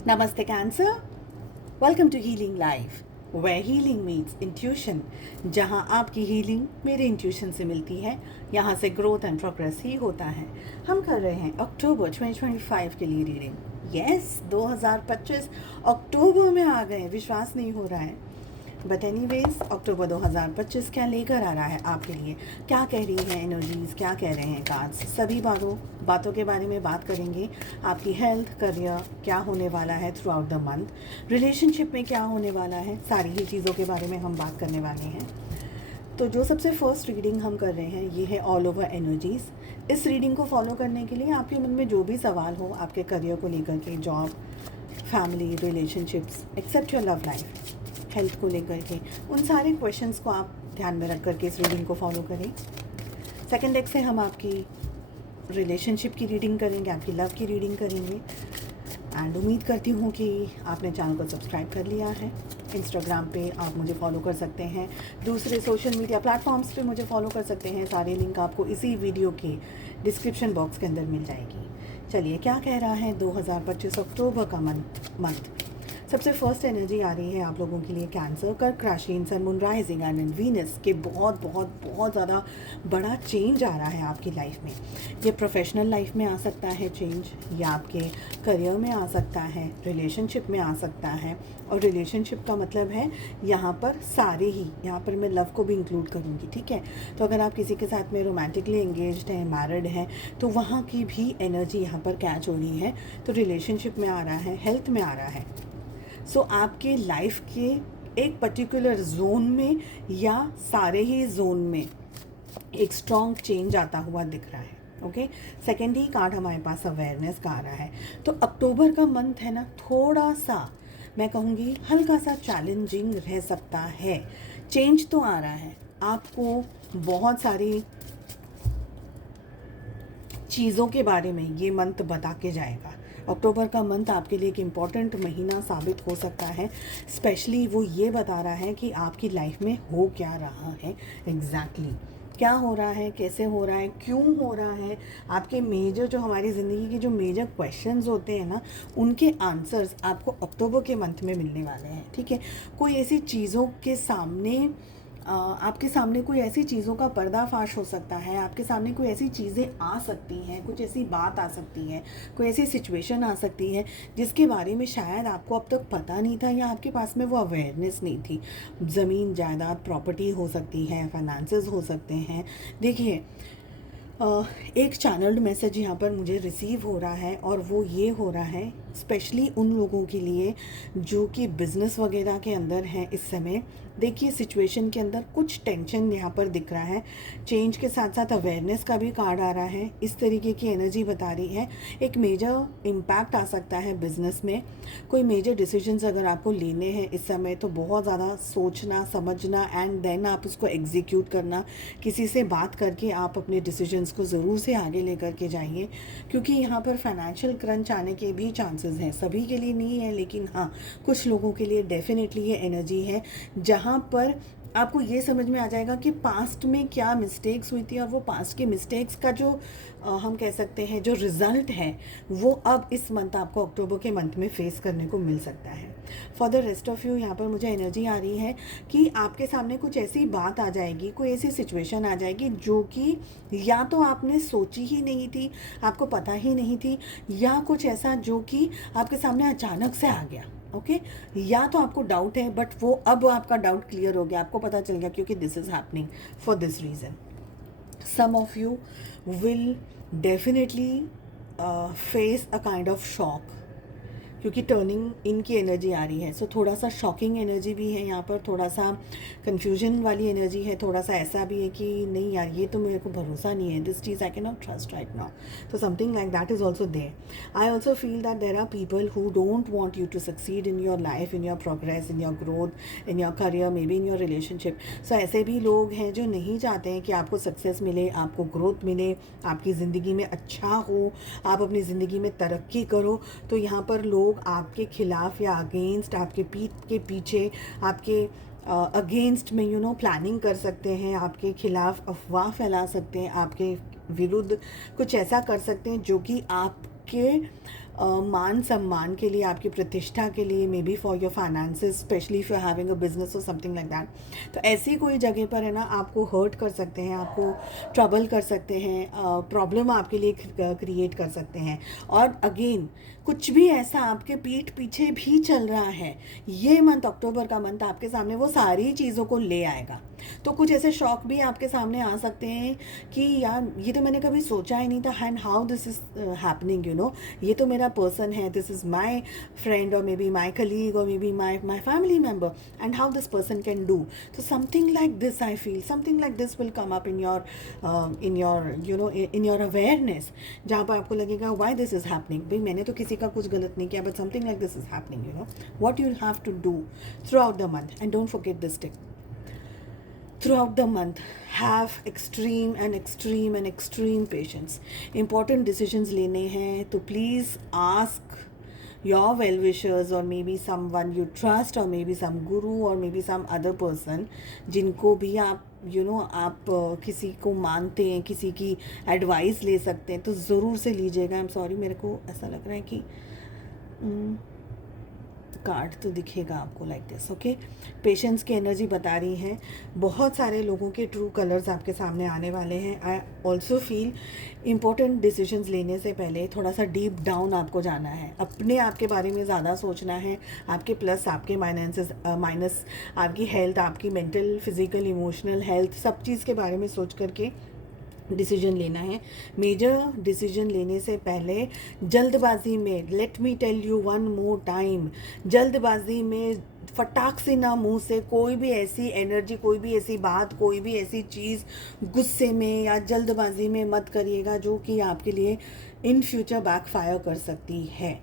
Namaste Cancer. Welcome to Healing Life, where healing meets intuition. जहाँ आपकी healing मेरे intuition से मिलती है, यहाँ से ग्रोथ एंड प्रोग्रेस ही होता है। हम कर रहे हैं अक्टूबर 2025 के लिए रीडिंग। यस, 2025 अक्टूबर में आ गए, विश्वास नहीं हो रहा है। बट एनीवेज, अक्टूबर 2025 क्या लेकर आ रहा है आपके लिए, क्या कह रही है एनर्जीज, क्या कह रहे हैं कार्ड्स, सभी बातों के बारे में बात करेंगे। आपकी हेल्थ, करियर, क्या होने वाला है through out the month, relationship में क्या होने वाला है, सारी ही चीज़ों के बारे में हम बात करने वाले हैं। तो जो सबसे फर्स्ट रीडिंग हम कर रहे हैं ये है ऑल ओवर एनर्जीज। इस रीडिंग को फॉलो करने के लिए आपके मन में जो भी सवाल हो आपके करियर को लेकर के, job, family, relationships, except your love life, health को लेकर के, उन सारे क्वेश्चंस को आप ध्यान में रख करके इस रीडिंग को फॉलो करें। सेकंड डेक से हम आपकी रिलेशनशिप की रीडिंग करेंगे, आपकी लव की रीडिंग करेंगे। एंड उम्मीद करती हूँ कि आपने चैनल को सब्सक्राइब कर लिया है। इंस्टाग्राम पे आप मुझे फॉलो कर सकते हैं, दूसरे सोशल मीडिया प्लेटफॉर्म्स पे मुझे फॉलो कर सकते हैं। सारे लिंक आपको इसी वीडियो के डिस्क्रिप्शन बॉक्स के अंदर मिल जाएगी। चलिए, क्या कह रहा है 2025 अक्टूबर का मंथ। सबसे फर्स्ट एनर्जी आ रही है आप लोगों के लिए कैंसर, कर्क राशि, sun, moon, rising and in Venus के बहुत बहुत बहुत ज़्यादा बड़ा चेंज आ रहा है आपकी लाइफ में। ये प्रोफेशनल लाइफ में आ सकता है चेंज, या आपके करियर में आ सकता है, रिलेशनशिप में आ सकता है। और रिलेशनशिप का मतलब है यहाँ पर सारे ही, यहाँ पर मैं लव को भी इंक्लूड करूँगी, ठीक है। तो अगर आप किसी के साथ में रोमांटिकली एंगेज्ड हैं, मैरिड हैं, तो वहाँ की भी एनर्जी यहाँ पर कैच हो रही है। तो रिलेशनशिप में आ रहा है, हेल्थ में आ रहा है। सो आपके लाइफ के एक पर्टिकुलर जोन में या सारे ही जोन में एक स्ट्रॉन्ग चेंज आता हुआ दिख रहा है। ओके, सेकेंड ही कार्ड हमारे पास अवेयरनेस का आ रहा है। तो अक्टूबर का मंथ है ना, थोड़ा सा मैं कहूँगी हल्का सा चैलेंजिंग रह सकता है। चेंज तो आ रहा है, आपको बहुत सारी चीज़ों के बारे में ये मंथ बता के जाएगा। अक्टूबर का मंथ आपके लिए एक इम्पॉर्टेंट महीना साबित हो सकता है। स्पेशली वो ये बता रहा है कि आपकी लाइफ में हो क्या रहा है, एग्जैक्टली क्या हो रहा है, कैसे हो रहा है, क्यों हो रहा है। आपके मेजर जो हमारी ज़िंदगी के जो मेजर क्वेश्चंस होते हैं ना, उनके आंसर्स आपको अक्टूबर के मंथ में मिलने वाले हैं, ठीक है। कोई ऐसी चीज़ों के सामने आपके सामने कोई ऐसी चीज़ों का पर्दाफाश हो सकता है, आपके सामने कोई ऐसी चीज़ें आ सकती हैं, कुछ ऐसी बात आ सकती है, कोई ऐसी सिचुएशन आ सकती है जिसके बारे में शायद आपको अब तक पता नहीं था, या आपके पास में वो अवेयरनेस नहीं थी। ज़मीन, जायदाद, प्रॉपर्टी हो सकती है, फाइनेंसेस हो सकते हैं। देखिए, एक चैनल्ड मैसेज यहाँ पर मुझे रिसीव हो रहा है, और वो ये हो रहा है स्पेशली उन लोगों के लिए जो कि बिज़नेस वगैरह के अंदर हैं इस समय। देखिए, सिचुएशन के अंदर कुछ टेंशन यहाँ पर दिख रहा है। चेंज के साथ साथ अवेयरनेस का भी कार्ड आ रहा है। इस तरीके की एनर्जी बता रही है एक मेजर इम्पैक्ट आ सकता है बिज़नेस में। कोई मेजर डिसीजंस अगर आपको लेने हैं इस समय, तो बहुत ज़्यादा सोचना, समझना एंड देन आप उसको एग्जीक्यूट करना। किसी से बात करके आप अपने डिसीजंस को ज़रूर से आगे लेकर के जाइए, क्योंकि यहाँ पर फाइनेंशियल क्रंच आने के भी चांसेस हैं। सभी के लिए नहीं है, लेकिन हाँ, कुछ लोगों के लिए डेफिनेटली ये एनर्जी है जहाँ पर आपको ये समझ में आ जाएगा कि पास्ट में क्या मिस्टेक्स हुई थी, और वो पास्ट के मिस्टेक्स का जो हम कह सकते हैं जो रिज़ल्ट है, वो अब इस मंथ आपको अक्टूबर के मंथ में फेस करने को मिल सकता है। For the rest of you, यहाँ पर मुझे एनर्जी आ रही है कि आपके सामने कुछ ऐसी बात आ जाएगी, कोई ऐसी सिचुएशन आ जाएगी जो कि या तो आपने सोची ही नहीं थी, आपको पता ही नहीं थी, या कुछ ऐसा जो कि आपके सामने अचानक से आ गया। ओके, या तो आपको डाउट है, बट वो अब आपका डाउट क्लियर हो गया, आपको पता चल गया, क्योंकि this is happening for this reason. Some of you will definitely face a kind of shock, क्योंकि टर्निंग इनकी एनर्जी आ रही है। सो थोड़ा सा शॉकिंग एनर्जी भी है यहाँ पर, थोड़ा सा कन्फ्यूजन वाली एनर्जी है, थोड़ा सा ऐसा भी है कि नहीं यार, ये तो मेरे को भरोसा नहीं है, दिस चीज़ I can not trust right now. तो something like that is also there. I also feel that there are people who don't want you to succeed in your life, in your progress, in your growth, in your career, may be in your relationship. So ऐसे भी लोग हैं जो नहीं चाहते हैं कि आपको सक्सेस मिले, आपको ग्रोथ मिले, आपकी ज़िंदगी में अच्छा हो, आप अपनी ज़िंदगी में तरक्की करो। तो यहाँ पर लोग आपके खिलाफ या अगेंस्ट, आपके पीठ के पीछे, आपके अगेंस्ट में प्लानिंग कर सकते हैं, आपके खिलाफ अफवाह फैला सकते हैं, आपके विरुद्ध कुछ ऐसा कर सकते हैं जो कि आपके मान सम्मान के लिए, आपकी प्रतिष्ठा के लिए, maybe for your finances, specially if you are having a business और समथिंग लाइक दैट। तो ऐसी कोई जगह पर है ना आपको हर्ट कर सकते हैं, आपको ट्रबल कर सकते हैं, प्रॉब्लम आपके लिए क्रिएट कर सकते हैं। और अगेन कुछ भी ऐसा आपके पीठ पीछे भी चल रहा है, ये मंथ, अक्टूबर का मंथ आपके सामने वो सारी चीज़ों को ले आएगा। तो कुछ ऐसे शौक भी आपके सामने आ सकते हैं कि यार ये तो मैंने कभी सोचा ही नहीं था, and how this is happening, you no, ये तो मेरा पर्सन है, दिस इज़ माई फ्रेंड और मे बी माई कलीग और may be my family member, and how this person can do. तो something like this, I feel something like this will come up in your you know in your awareness, जहाँ पर आपको लगेगा why this is happening. भाई मैंने तो किसी का कुछ गलत नहीं किया, but something like this is happening, you know what you have to do throughout the month. And don't forget this tip, throughout the month have extreme and extreme and extreme patience. Important decisions लेने हैं तो please ask your well wishers or maybe someone you trust or maybe some guru or maybe some other person जिनको भी आप आप किसी को मानते हैं, किसी की एडवाइस ले सकते हैं, तो ज़रूर से लीजिएगा। आई एम सॉरी, मेरे को ऐसा लग रहा है कि कार्ड तो दिखेगा आपको लाइक दिस, ओके। पेशेंस की एनर्जी बता रही है, बहुत सारे लोगों के ट्रू कलर्स आपके सामने आने वाले हैं। आई ऑल्सो फील इम्पोर्टेंट डिसीजंस लेने से पहले थोड़ा सा डीप डाउन आपको जाना है, अपने आप के बारे में ज़्यादा सोचना है, आपके प्लस, आपके माइनस, आपकी हेल्थ, आपकी मेंटल, फिजिकल, इमोशनल हेल्थ, सब चीज़ के बारे में सोच करके डिसीजन लेना है। मेजर डिसीजन लेने से पहले जल्दबाजी में, let me tell you one more time, जल्दबाजी में फटाक से ना मुंह से कोई भी ऐसी एनर्जी, कोई भी ऐसी बात, कोई भी ऐसी चीज़ गुस्से में या जल्दबाजी में मत करिएगा जो कि आपके लिए इन फ्यूचर बैकफायर कर सकती है।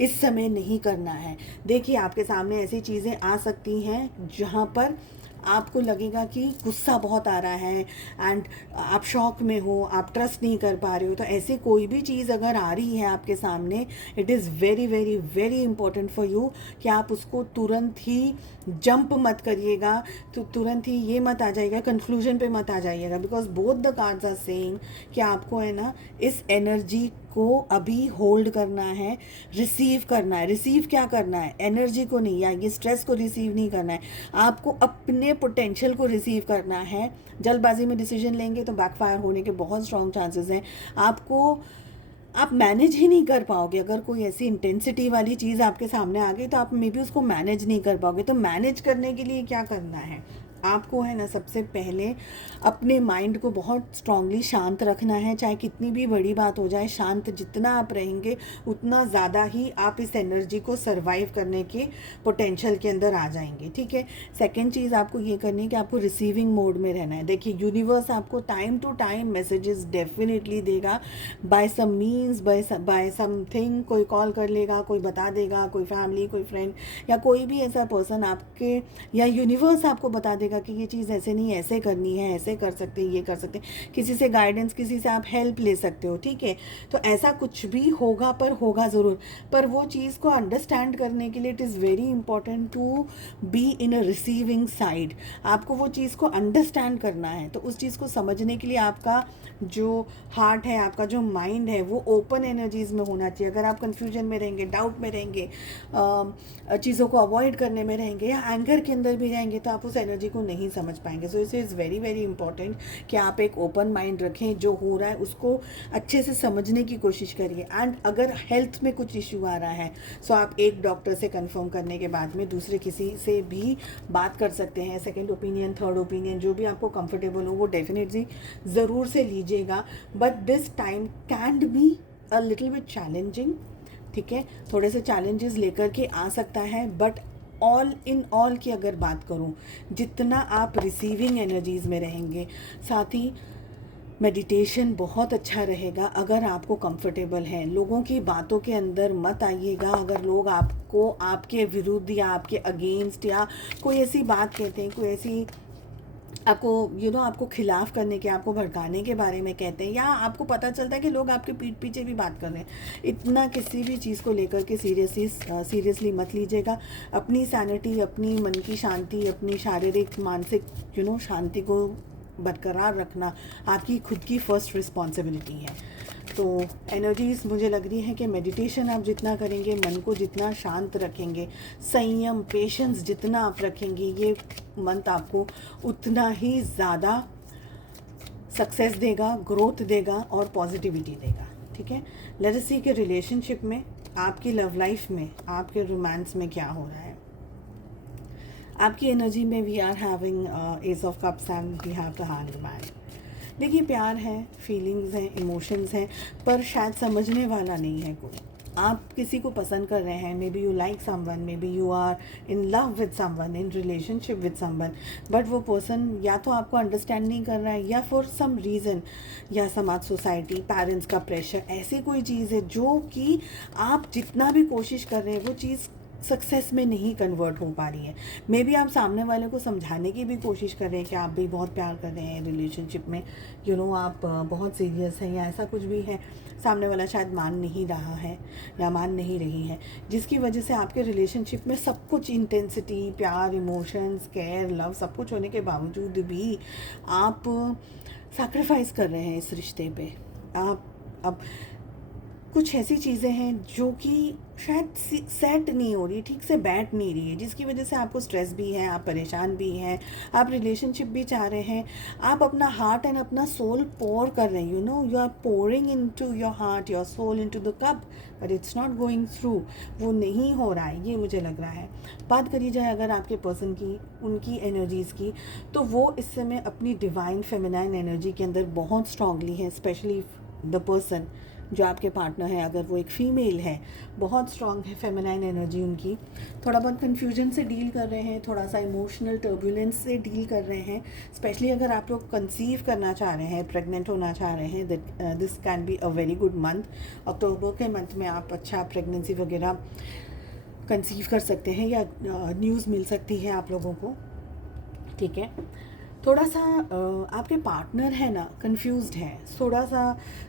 इस समय नहीं करना है। देखिए आपके सामने ऐसी चीज़ें आ सकती हैं जहाँ पर आपको लगेगा कि गुस्सा बहुत आ रहा है एंड आप शॉक में हो, आप ट्रस्ट नहीं कर पा रहे हो। तो ऐसी कोई भी चीज़ अगर आ रही है आपके सामने, it is very very very important for you कि आप उसको तुरंत ही जंप मत करिएगा, तो तुरंत ही ये मत आ जाइएगा, कंक्लूजन पे मत आ जाइएगा, because both the cards are saying कि आपको है ना इस एनर्जी को अभी होल्ड करना है, रिसीव करना है। रिसीव क्या करना है? एनर्जी को नहीं, या ये स्ट्रेस को रिसीव नहीं करना है, आपको अपने पोटेंशियल को रिसीव करना है। जल्दबाजी में डिसीजन लेंगे तो बैकफायर होने के बहुत स्ट्रॉन्ग चांसेस हैं। आप मैनेज ही नहीं कर पाओगे। अगर कोई ऐसी इंटेंसिटी वाली चीज़ आपके सामने आ गई तो आप मे बी उसको मैनेज नहीं कर पाओगे। तो मैनेज करने के लिए क्या करना है आपको, है ना, सबसे पहले अपने माइंड को बहुत स्ट्रांगली शांत रखना है। चाहे कितनी भी बड़ी बात हो जाए, शांत जितना आप रहेंगे उतना ज़्यादा ही आप इस एनर्जी को सर्वाइव करने के पोटेंशियल के अंदर आ जाएंगे, ठीक है। सेकंड चीज़ आपको ये करनी है कि आपको रिसीविंग मोड में रहना है। देखिए यूनिवर्स आपको time to time messages definitely देगा, by some means, by something. कोई कॉल कर लेगा, कोई बता देगा, कोई फैमिली, कोई फ्रेंड या कोई भी ऐसा पर्सन आपके, या यूनिवर्स आपको बता देगा कि ये चीज़ ऐसे नहीं, ऐसे करनी है, ऐसे कर सकते हैं, ये कर सकते हैं। किसी से गाइडेंस, किसी से आप हेल्प ले सकते हो, ठीक है। तो ऐसा कुछ भी होगा, पर होगा ज़रूर। पर वो चीज़ को अंडरस्टैंड करने के लिए it is very important to be in a receiving side. आपको वो चीज़ को अंडरस्टैंड करना है। तो उस चीज़ को समझने के लिए आपका जो हार्ट है, आपका जो माइंड है, वो ओपन एनर्जीज़ में होना चाहिए। अगर आप कन्फ्यूजन में रहेंगे, डाउट में रहेंगे, चीज़ों को अवॉइड करने में रहेंगे या एंगर के अंदर भी रहेंगे, तो आप उस एनर्जी को नहीं समझ पाएंगे। So it is very very important कि आप एक ओपन माइंड रखें, जो हो रहा है उसको अच्छे से समझने की कोशिश करिए। एंड अगर हेल्थ में कुछ इशू आ रहा है, सो आप एक डॉक्टर से कंफर्म करने के बाद में दूसरे किसी से भी बात कर सकते हैं। सेकंड ओपिनियन, थर्ड ओपिनियन, जो भी आपको कंफर्टेबल हो वो डेफिनेटली ज़रूर से लीजिएगा। But this time can be a little bit challenging, ठीक है। थोड़े से चैलेंजेस लेकर के आ सकता है, बट ऑल इन ऑल की अगर बात करूं, जितना आप रिसीविंग एनर्जीज़ में रहेंगे, साथ ही मेडिटेशन बहुत अच्छा रहेगा अगर आपको कंफर्टेबल है। लोगों की बातों के अंदर मत आइएगा। अगर लोग आपको आपके विरुद्ध या आपके अगेंस्ट या कोई ऐसी बात कहते हैं, कोई ऐसी आपको आपको खिलाफ करने के, आपको भड़काने के बारे में कहते हैं, या आपको पता चलता है कि लोग आपके पीठ पीछे भी बात कर रहे हैं, इतना किसी भी चीज़ को लेकर के सीरियसली मत लीजिएगा। अपनी सैनिटी, अपनी मन की शांति, अपनी शारीरिक मानसिक शांति को बरकरार रखना आपकी खुद की फ़र्स्ट रिस्पॉन्सिबिलिटी है। तो एनर्जीज़ मुझे लग रही है कि मेडिटेशन आप जितना करेंगे, मन को जितना शांत रखेंगे, संयम पेशेंस जितना आप रखेंगे, ये मंथ आपको उतना ही ज़्यादा सक्सेस देगा, ग्रोथ देगा और पॉजिटिविटी देगा। ठीक है, लेट अस सी के रिलेशनशिप में, आपकी लव लाइफ में, आपके रोमांस में क्या हो रहा है। आपकी एनर्जी में we are having ace of cups and we have the hangman. देखिए, प्यार है, फीलिंग्स हैं, इमोशंस हैं, पर शायद समझने वाला नहीं है कोई। आप किसी को पसंद कर रहे हैं, maybe you like someone, maybe you are in love with someone, in relationship with someone, but वो पर्सन या तो आपको अंडरस्टैंड नहीं कर रहा है, या फॉर सम रीज़न, या समाज, सोसाइटी, पेरेंट्स का प्रेशर, ऐसी कोई चीज़ है जो कि आप जितना भी कोशिश कर रहे हैं वो चीज़ सक्सेस में नहीं कन्वर्ट हो पा रही है। मे बी आप सामने वाले को समझाने की भी कोशिश कर रहे हैं कि आप भी बहुत प्यार कर रहे हैं रिलेशनशिप में, आप बहुत सीरियस हैं, या ऐसा कुछ भी है, सामने वाला शायद मान नहीं रहा है या मान नहीं रही है, जिसकी वजह से आपके रिलेशनशिप में सब कुछ इंटेंसिटी, प्यार, इमोशंस, केयर, लव सब कुछ होने के बावजूद भी आप सैक्रिफाइस कर रहे हैं इस रिश्ते पे। आप अब कुछ ऐसी चीज़ें हैं जो कि शायद सेट नहीं हो रही, ठीक से बैठ नहीं रही है, जिसकी वजह से आपको स्ट्रेस भी है, आप परेशान भी हैं, आप रिलेशनशिप भी चाह रहे हैं, आप अपना हार्ट एंड अपना सोल पोर कर रहे हैं, you are pouring into your heart, your soul into the cup, but it's not going through, वो नहीं हो रहा है, ये मुझे लग रहा है। बात करी जाए अगर आपके पर्सन की, उनकी एनर्जीज़ की, तो वो इस समय अपनी डिवाइन फेमिनाइन एनर्जी के अंदर बहुत स्ट्रांगली है, स्पेशली द पर्सन जो आपके पार्टनर है, अगर वो एक फ़ीमेल है, बहुत स्ट्रॉन्ग है फेमिनाइन एनर्जी उनकी। थोड़ा बहुत कन्फ्यूजन से डील कर रहे हैं, थोड़ा सा इमोशनल टर्बुलेंस से डील कर रहे हैं, स्पेशली अगर आप लोग कंसीव करना चाह रहे हैं, प्रेग्नेंट होना चाह रहे हैं, that this can be a very good month. अक्टूबर के मंथ में आप अच्छा प्रेगनेंसी वगैरह कंसीव कर सकते हैं, या न्यूज़ मिल सकती है आप लोगों को। ठीक है, थोड़ा सा आपके पार्टनर है ना, कंफ्यूज्ड है, थोड़ा सा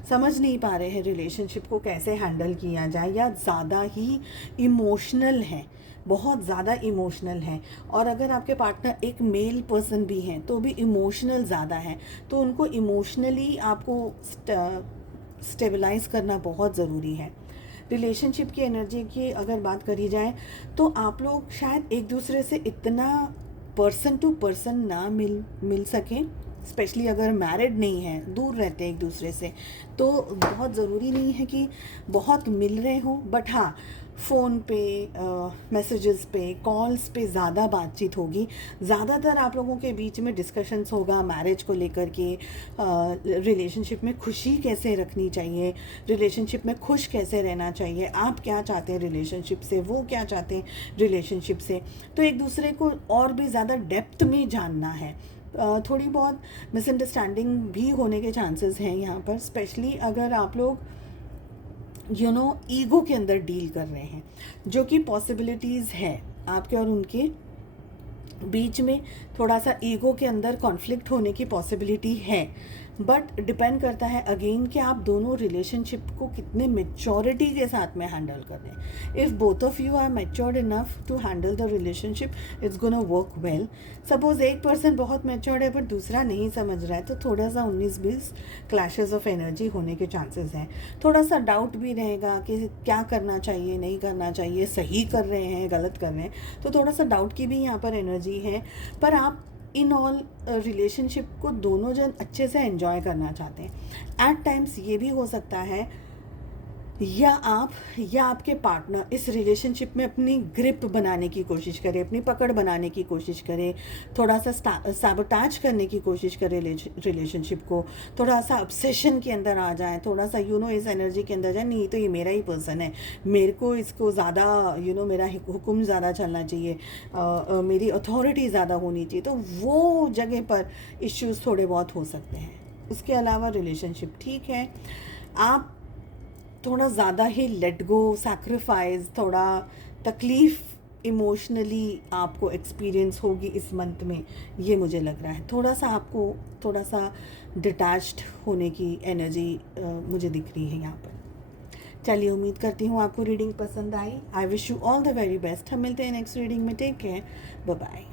समझ नहीं पा रहे हैं रिलेशनशिप को कैसे हैंडल किया जाए, या ज़्यादा ही इमोशनल है, बहुत ज़्यादा इमोशनल है। और अगर आपके पार्टनर एक मेल पर्सन भी हैं तो भी इमोशनल ज़्यादा है, तो उनको इमोशनली आपको स्टेबलाइज करना बहुत ज़रूरी है। रिलेशनशिप की एनर्जी की अगर बात करी जाए तो आप लोग शायद एक दूसरे से इतना पर्सन टू पर्सन ना मिल सकें, स्पेशली अगर मैरिड नहीं है, दूर रहते हैं एक दूसरे से, तो बहुत ज़रूरी नहीं है कि बहुत मिल रहे हों, बट हाँ, फ़ोन पे, मैसेजेस पे, कॉल्स पे ज़्यादा बातचीत होगी। ज़्यादातर आप लोगों के बीच में डिस्कशंस होगा मैरिज को लेकर के, रिलेशनशिप में खुशी कैसे रखनी चाहिए, रिलेशनशिप में खुश कैसे रहना चाहिए, आप क्या चाहते हैं रिलेशनशिप से, वो क्या चाहते हैं रिलेशनशिप से, तो एक दूसरे को और भी ज़्यादा डेप्थ में जानना है। थोड़ी बहुत मिसअंडरस्टैंडिंग भी होने के चांसेस हैं यहाँ पर, स्पेशली अगर आप लोग ईगो के अंदर डील कर रहे हैं, जो कि पॉसिबिलिटीज़ है आपके और उनके बीच में, थोड़ा सा ईगो के अंदर कॉन्फ्लिक्ट होने की पॉसिबिलिटी है, बट डिपेंड करता है अगेन कि आप दोनों रिलेशनशिप को कितने मेच्योरिटी के साथ में हैंडल कर रहे हैं। If both of you are matured enough to handle the relationship, it's gonna work well. Suppose एक पर्सन बहुत मेच्योर्ड है पर दूसरा नहीं समझ रहा है, तो थोड़ा सा 19-20 क्लैशेस ऑफ एनर्जी होने के चांसेस हैं। थोड़ा सा डाउट भी रहेगा कि क्या करना चाहिए, नहीं करना चाहिए, सही कर रहे हैं, गलत कर रहे हैं, तो थोड़ा सा डाउट की भी यहाँ पर एनर्जी है। पर आप इन ऑल रिलेशनशिप को दोनों जन अच्छे से एंजॉय करना चाहते हैं। एट टाइम्स ये भी हो सकता है या आप या आपके पार्टनर इस रिलेशनशिप में अपनी ग्रिप बनाने की कोशिश करे, अपनी पकड़ बनाने की कोशिश करे, थोड़ा सा सैबोटेज करने की कोशिश करे रिलेशनशिप को, थोड़ा सा ऑब्सेशन के अंदर आ जाए, थोड़ा सा इस एनर्जी के अंदर जाए, नहीं तो ये मेरा ही पर्सन है, मेरे को इसको ज़्यादा मेरा हुक्म ज़्यादा चलना चाहिए, मेरी अथॉरिटी ज़्यादा होनी चाहिए, तो वो जगह पर इश्यूज़ थोड़े बहुत हो सकते हैं। उसके अलावा रिलेशनशिप ठीक है, आप थोड़ा ज़्यादा ही लेट गो, सैक्रिफाइस, थोड़ा तकलीफ़ इमोशनली आपको एक्सपीरियंस होगी इस मंथ में, ये मुझे लग रहा है। थोड़ा सा आपको थोड़ा सा डिटैच्ड होने की एनर्जी मुझे दिख रही है यहाँ पर। चलिए, उम्मीद करती हूँ आपको रीडिंग पसंद आई। I wish you all the very best. हम मिलते हैं नेक्स्ट रीडिंग में। Take care, bye bye.